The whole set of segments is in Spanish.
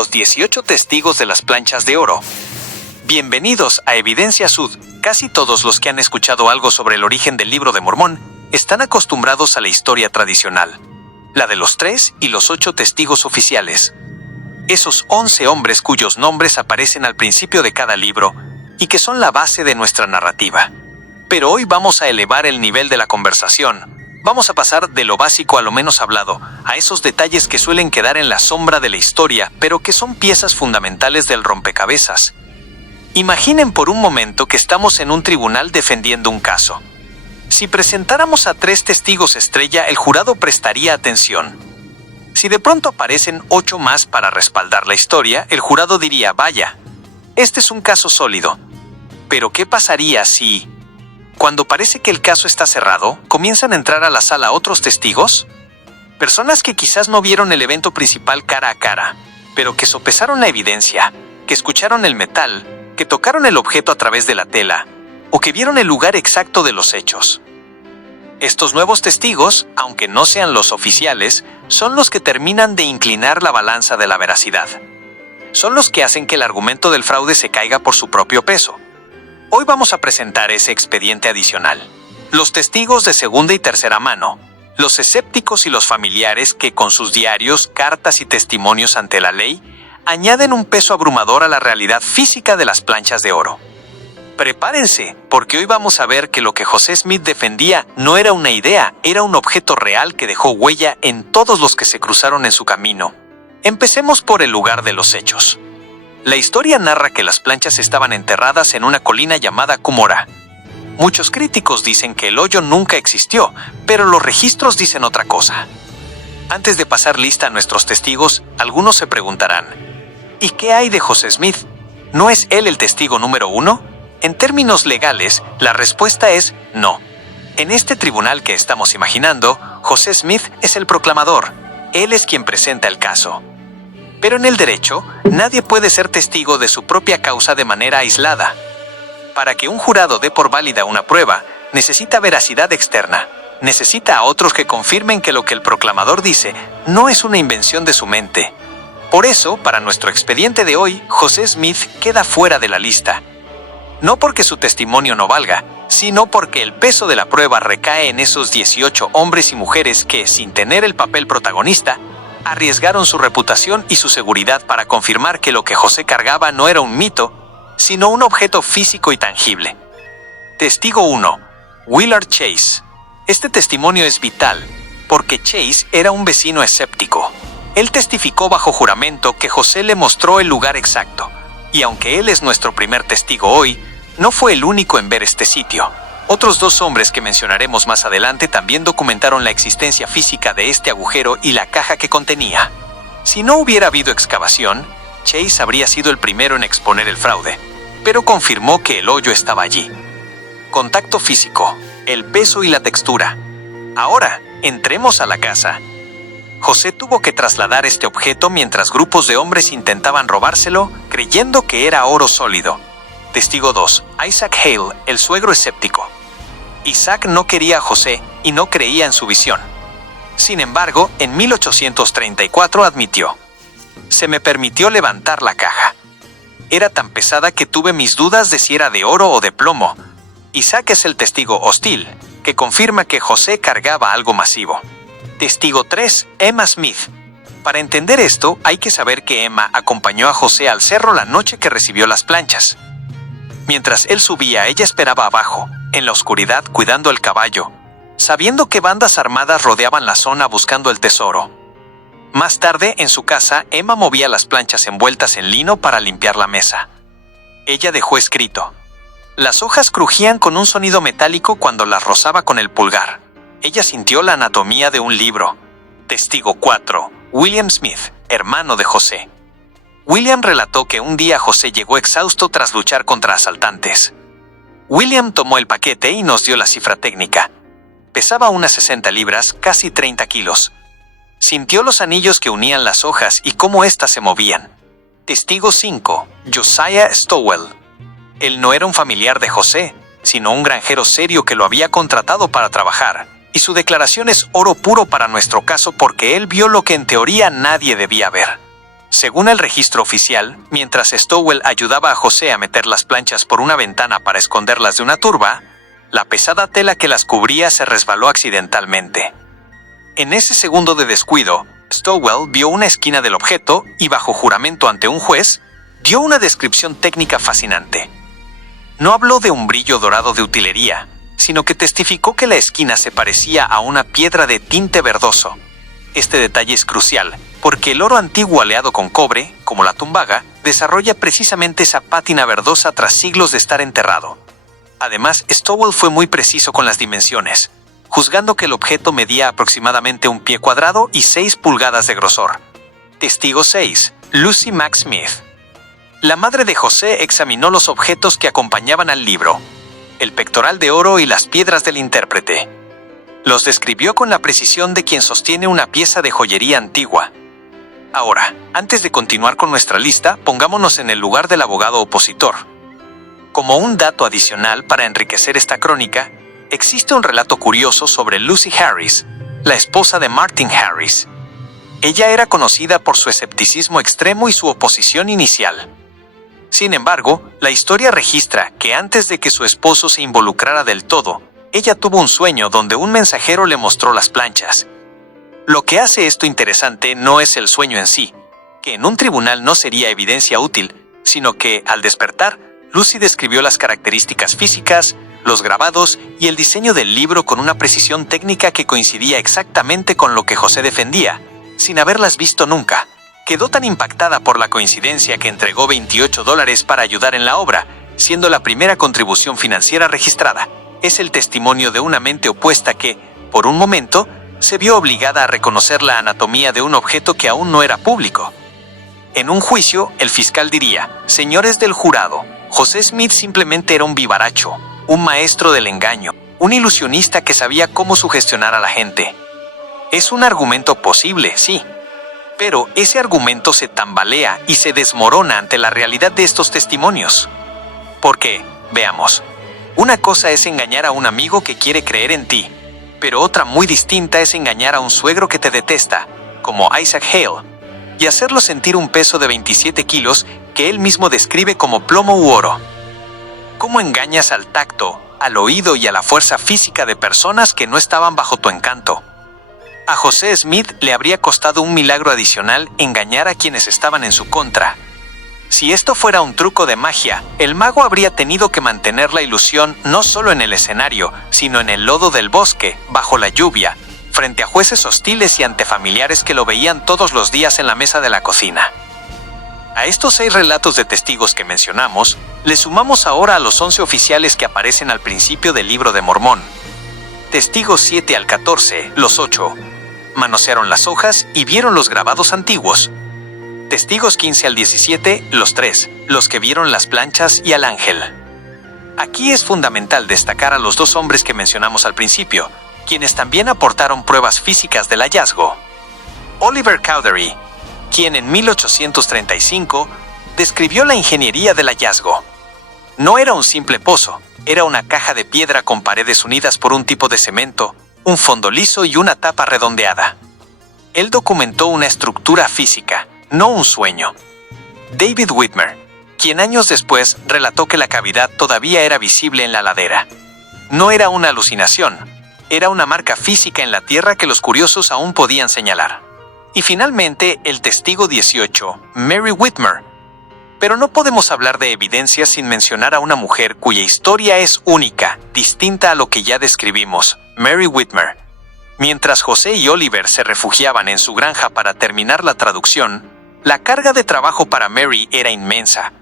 los 18 testigos de las planchas de oro. Bienvenidos a Evidencia Sud. Casi todos los que han escuchado algo sobre el origen del Libro de Mormón están acostumbrados a la historia tradicional, la de los 3 y los 8 testigos oficiales. Esos 11 hombres cuyos nombres aparecen al principio de cada libro y que son la base de nuestra narrativa. Pero hoy vamos a elevar el nivel de la conversación. Vamos a pasar de lo básico a lo menos hablado, a esos detalles que suelen quedar en la sombra de la historia, pero que son piezas fundamentales del rompecabezas. Imaginen por un momento que estamos en un tribunal defendiendo un caso. Si presentáramos a 3 testigos estrella, el jurado prestaría atención. Si de pronto aparecen 8 más para respaldar la historia, el jurado diría, vaya, este es un caso sólido. Pero ¿qué pasaría si, cuando parece que el caso está cerrado, comienzan a entrar a la sala otros testigos? Personas que quizás no vieron el evento principal cara a cara, pero que sopesaron la evidencia, que escucharon el metal, que tocaron el objeto a través de la tela, o que vieron el lugar exacto de los hechos. Estos nuevos testigos, aunque no sean los oficiales, son los que terminan de inclinar la balanza de la veracidad. Son los que hacen que el argumento del fraude se caiga por su propio peso. Hoy vamos a presentar ese expediente adicional. Los testigos de segunda y tercera mano, los escépticos y los familiares que con sus diarios, cartas y testimonios ante la ley, añaden un peso abrumador a la realidad física de las planchas de oro. Prepárense, porque hoy vamos a ver que lo que José Smith defendía no era una idea, era un objeto real que dejó huella en todos los que se cruzaron en su camino. Empecemos por el lugar de los hechos. La historia narra que las planchas estaban enterradas en una colina llamada Cumorah. Muchos críticos dicen que el hoyo nunca existió, pero los registros dicen otra cosa. Antes de pasar lista a nuestros testigos, algunos se preguntarán, ¿y qué hay de José Smith? ¿No es él el testigo número 1? En términos legales, la respuesta es no. En este tribunal que estamos imaginando, José Smith es el proclamador. Él es quien presenta el caso. Pero en el derecho, nadie puede ser testigo de su propia causa de manera aislada. Para que un jurado dé por válida una prueba, necesita veracidad externa. Necesita a otros que confirmen que lo que el proclamador dice no es una invención de su mente. Por eso, para nuestro expediente de hoy, José Smith queda fuera de la lista. No porque su testimonio no valga, sino porque el peso de la prueba recae en esos 18 hombres y mujeres que, sin tener el papel protagonista, arriesgaron su reputación y su seguridad para confirmar que lo que José cargaba no era un mito, sino un objeto físico y tangible. Testigo 1. Willard Chase. Este testimonio es vital, porque Chase era un vecino escéptico. Él testificó bajo juramento que José le mostró el lugar exacto, y aunque él es nuestro primer testigo hoy, no fue el único en ver este sitio. Otros 2 hombres que mencionaremos más adelante también documentaron la existencia física de este agujero y la caja que contenía. Si no hubiera habido excavación, Chase habría sido el primero en exponer el fraude, pero confirmó que el hoyo estaba allí. Contacto físico, el peso y la textura. Ahora, entremos a la casa. José tuvo que trasladar este objeto mientras grupos de hombres intentaban robárselo, creyendo que era oro sólido. Testigo 2. Isaac Hale, el suegro escéptico. Isaac no quería a José y no creía en su visión. Sin embargo, en 1834 admitió: se me permitió levantar la caja. Era tan pesada que tuve mis dudas de si era de oro o de plomo. Isaac es el testigo hostil, que confirma que José cargaba algo masivo. Testigo 3. Emma Smith. Para entender esto, hay que saber que Emma acompañó a José al cerro la noche que recibió las planchas. Mientras él subía, ella esperaba abajo, en la oscuridad, cuidando el caballo, sabiendo que bandas armadas rodeaban la zona buscando el tesoro. Más tarde, en su casa, Emma movía las planchas envueltas en lino para limpiar la mesa. Ella dejó escrito: las hojas crujían con un sonido metálico cuando las rozaba con el pulgar. Ella sintió la anatomía de un libro. Testigo 4. William Smith, hermano de José. William relató que un día José llegó exhausto tras luchar contra asaltantes. William tomó el paquete y nos dio la cifra técnica. Pesaba unas 60 libras, casi 30 kilos. Sintió los anillos que unían las hojas y cómo éstas se movían. Testigo 5. Josiah Stowell. Él no era un familiar de José, sino un granjero serio que lo había contratado para trabajar, y su declaración es oro puro para nuestro caso porque él vio lo que en teoría nadie debía ver. Según el registro oficial, mientras Stowell ayudaba a José a meter las planchas por una ventana para esconderlas de una turba, la pesada tela que las cubría se resbaló accidentalmente. En ese segundo de descuido, Stowell vio una esquina del objeto y, bajo juramento ante un juez, dio una descripción técnica fascinante. No habló de un brillo dorado de utilería, sino que testificó que la esquina se parecía a una piedra de tinte verdoso. Este detalle es crucial, porque el oro antiguo aleado con cobre, como la tumbaga, desarrolla precisamente esa pátina verdosa tras siglos de estar enterrado. Además, Stowell fue muy preciso con las dimensiones, juzgando que el objeto medía aproximadamente 1 pie cuadrado y 6 pulgadas de grosor. Testigo 6. Lucy Mack Smith. La madre de José examinó los objetos que acompañaban al libro, el pectoral de oro y las piedras del intérprete. Los describió con la precisión de quien sostiene una pieza de joyería antigua. Ahora, antes de continuar con nuestra lista, pongámonos en el lugar del abogado opositor. Como un dato adicional para enriquecer esta crónica, existe un relato curioso sobre Lucy Harris, la esposa de Martin Harris. Ella era conocida por su escepticismo extremo y su oposición inicial. Sin embargo, la historia registra que antes de que su esposo se involucrara del todo, ella tuvo un sueño donde un mensajero le mostró las planchas. Lo que hace esto interesante no es el sueño en sí, que en un tribunal no sería evidencia útil, sino que, al despertar, Lucy describió las características físicas, los grabados y el diseño del libro con una precisión técnica que coincidía exactamente con lo que José defendía, sin haberlas visto nunca. Quedó tan impactada por la coincidencia que entregó $28 para ayudar en la obra, siendo la primera contribución financiera registrada. Es el testimonio de una mente opuesta que, por un momento, se vio obligada a reconocer la anatomía de un objeto que aún no era público. En un juicio, el fiscal diría: «Señores del jurado, José Smith simplemente era un vivaracho, un maestro del engaño, un ilusionista que sabía cómo sugestionar a la gente». Es un argumento posible, sí, pero ese argumento se tambalea y se desmorona ante la realidad de estos testimonios. Porque, veamos, una cosa es engañar a un amigo que quiere creer en ti, pero otra muy distinta es engañar a un suegro que te detesta, como Isaac Hale, y hacerlo sentir un peso de 27 kilos que él mismo describe como plomo u oro. ¿Cómo engañas al tacto, al oído y a la fuerza física de personas que no estaban bajo tu encanto? A José Smith le habría costado un milagro adicional engañar a quienes estaban en su contra. Si esto fuera un truco de magia, el mago habría tenido que mantener la ilusión no solo en el escenario, sino en el lodo del bosque, bajo la lluvia, frente a jueces hostiles y ante familiares que lo veían todos los días en la mesa de la cocina. A estos 6 relatos de testigos que mencionamos, le sumamos ahora a los 11 oficiales que aparecen al principio del Libro de Mormón. Testigos 7 al 14, los 8, manosearon las hojas y vieron los grabados antiguos. Testigos 15 al 17, los 3, los que vieron las planchas y al ángel. Aquí es fundamental destacar a los 2 hombres que mencionamos al principio, quienes también aportaron pruebas físicas del hallazgo. Oliver Cowdery, quien en 1835 describió la ingeniería del hallazgo. No era un simple pozo, era una caja de piedra con paredes unidas por un tipo de cemento, un fondo liso y una tapa redondeada. Él documentó una estructura física, no un sueño. David Whitmer, quien años después relató que la cavidad todavía era visible en la ladera. No era una alucinación, era una marca física en la tierra que los curiosos aún podían señalar. Y finalmente, el testigo 18, Mary Whitmer. Pero no podemos hablar de evidencias sin mencionar a una mujer cuya historia es única, distinta a lo que ya describimos, Mary Whitmer. Mientras José y Oliver se refugiaban en su granja para terminar la traducción, la carga de trabajo para Mary era inmensa.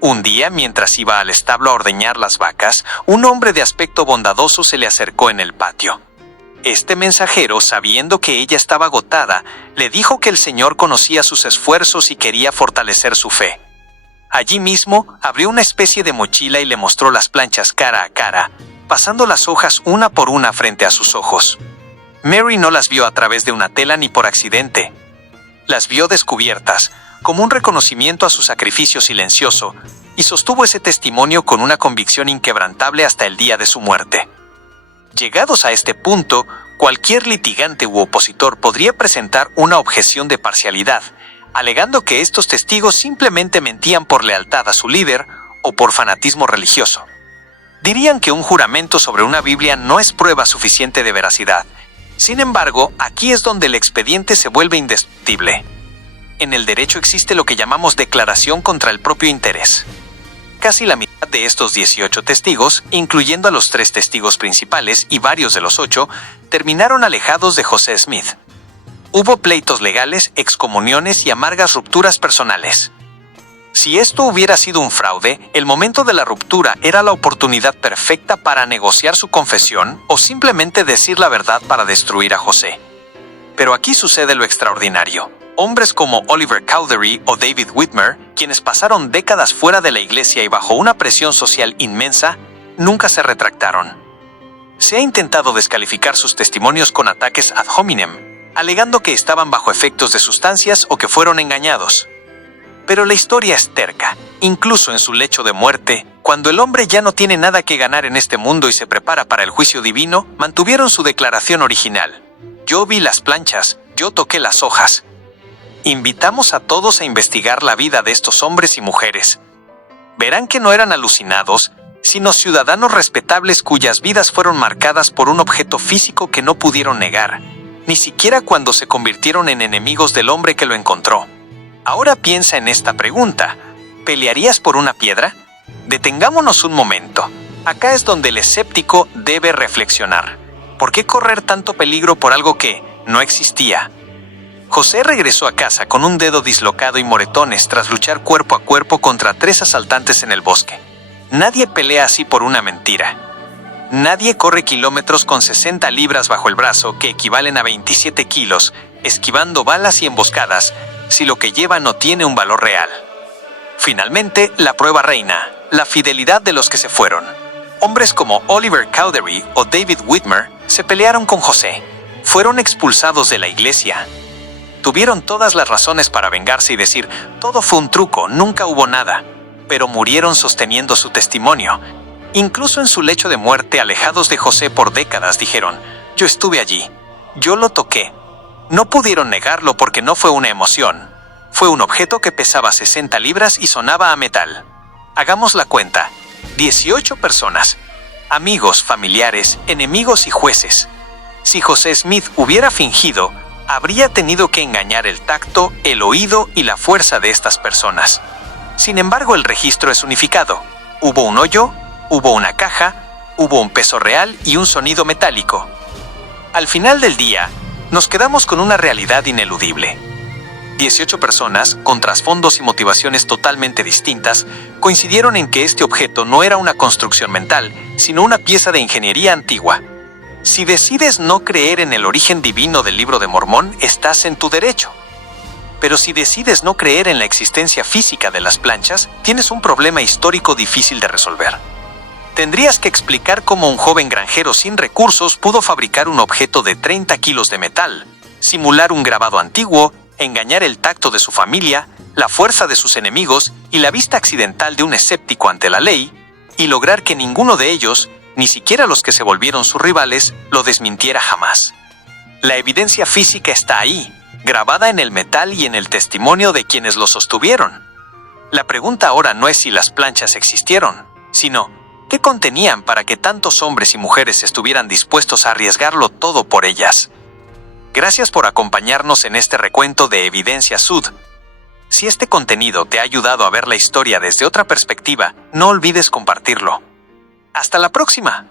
Un día, mientras iba al establo a ordeñar las vacas, un hombre de aspecto bondadoso se le acercó en el patio. Este mensajero, sabiendo que ella estaba agotada, le dijo que el Señor conocía sus esfuerzos y quería fortalecer su fe. Allí mismo, abrió una especie de mochila y le mostró las planchas cara a cara, pasando las hojas una por una frente a sus ojos. Mary no las vio a través de una tela ni por accidente. Las vio descubiertas, como un reconocimiento a su sacrificio silencioso, y sostuvo ese testimonio con una convicción inquebrantable hasta el día de su muerte. Llegados a este punto, cualquier litigante u opositor podría presentar una objeción de parcialidad, alegando que estos testigos simplemente mentían por lealtad a su líder o por fanatismo religioso. Dirían que un juramento sobre una Biblia no es prueba suficiente de veracidad. Sin embargo, aquí es donde el expediente se vuelve indiscutible. En el derecho existe lo que llamamos declaración contra el propio interés. Casi la mitad de estos 18 testigos, incluyendo a los 3 testigos principales y varios de los 8, terminaron alejados de José Smith. Hubo pleitos legales, excomuniones y amargas rupturas personales. Si esto hubiera sido un fraude, el momento de la ruptura era la oportunidad perfecta para negociar su confesión o simplemente decir la verdad para destruir a José. Pero aquí sucede lo extraordinario. Hombres como Oliver Cowdery o David Whitmer, quienes pasaron décadas fuera de la iglesia y bajo una presión social inmensa, nunca se retractaron. Se ha intentado descalificar sus testimonios con ataques ad hominem, alegando que estaban bajo efectos de sustancias o que fueron engañados. Pero la historia es terca. Incluso en su lecho de muerte, cuando el hombre ya no tiene nada que ganar en este mundo y se prepara para el juicio divino, mantuvieron su declaración original. Yo vi las planchas, yo toqué las hojas. Invitamos a todos a investigar la vida de estos hombres y mujeres. Verán que no eran alucinados, sino ciudadanos respetables cuyas vidas fueron marcadas por un objeto físico que no pudieron negar, ni siquiera cuando se convirtieron en enemigos del hombre que lo encontró. Ahora piensa en esta pregunta: ¿pelearías por una piedra? Detengámonos un momento. Acá es donde el escéptico debe reflexionar. ¿Por qué correr tanto peligro por algo que no existía? José regresó a casa con un dedo dislocado y moretones tras luchar cuerpo a cuerpo contra 3 asaltantes en el bosque. Nadie pelea así por una mentira. Nadie corre kilómetros con 60 libras bajo el brazo, que equivalen a 27 kilos, esquivando balas y emboscadas, si lo que lleva no tiene un valor real. Finalmente, la prueba reina: la fidelidad de los que se fueron. Hombres como Oliver Cowdery o David Whitmer se pelearon con José. Fueron expulsados de la iglesia. Tuvieron todas las razones para vengarse y decir: todo fue un truco, nunca hubo nada. Pero murieron sosteniendo su testimonio. Incluso en su lecho de muerte, alejados de José por décadas, dijeron: yo estuve allí, yo lo toqué. No pudieron negarlo porque no fue una emoción. Fue un objeto que pesaba 60 libras y sonaba a metal. Hagamos la cuenta: 18 personas. Amigos, familiares, enemigos y jueces. Si José Smith hubiera fingido, habría tenido que engañar el tacto, el oído y la fuerza de estas personas. Sin embargo, el registro es unificado. Hubo un hoyo, hubo una caja, hubo un peso real y un sonido metálico. Al final del día, nos quedamos con una realidad ineludible. 18 personas, con trasfondos y motivaciones totalmente distintas, coincidieron en que este objeto no era una construcción mental, sino una pieza de ingeniería antigua. Si decides no creer en el origen divino del Libro de Mormón, estás en tu derecho. Pero si decides no creer en la existencia física de las planchas, tienes un problema histórico difícil de resolver. Tendrías que explicar cómo un joven granjero sin recursos pudo fabricar un objeto de 30 kilos de metal, simular un grabado antiguo, engañar el tacto de su familia, la fuerza de sus enemigos y la vista accidental de un escéptico ante la ley, y lograr que ninguno de ellos, ni siquiera los que se volvieron sus rivales, lo desmintiera jamás. La evidencia física está ahí, grabada en el metal y en el testimonio de quienes lo sostuvieron. La pregunta ahora no es si las planchas existieron, sino ¿qué contenían para que tantos hombres y mujeres estuvieran dispuestos a arriesgarlo todo por ellas? Gracias por acompañarnos en este recuento de Evidencia Sud. Si este contenido te ha ayudado a ver la historia desde otra perspectiva, no olvides compartirlo. ¡Hasta la próxima!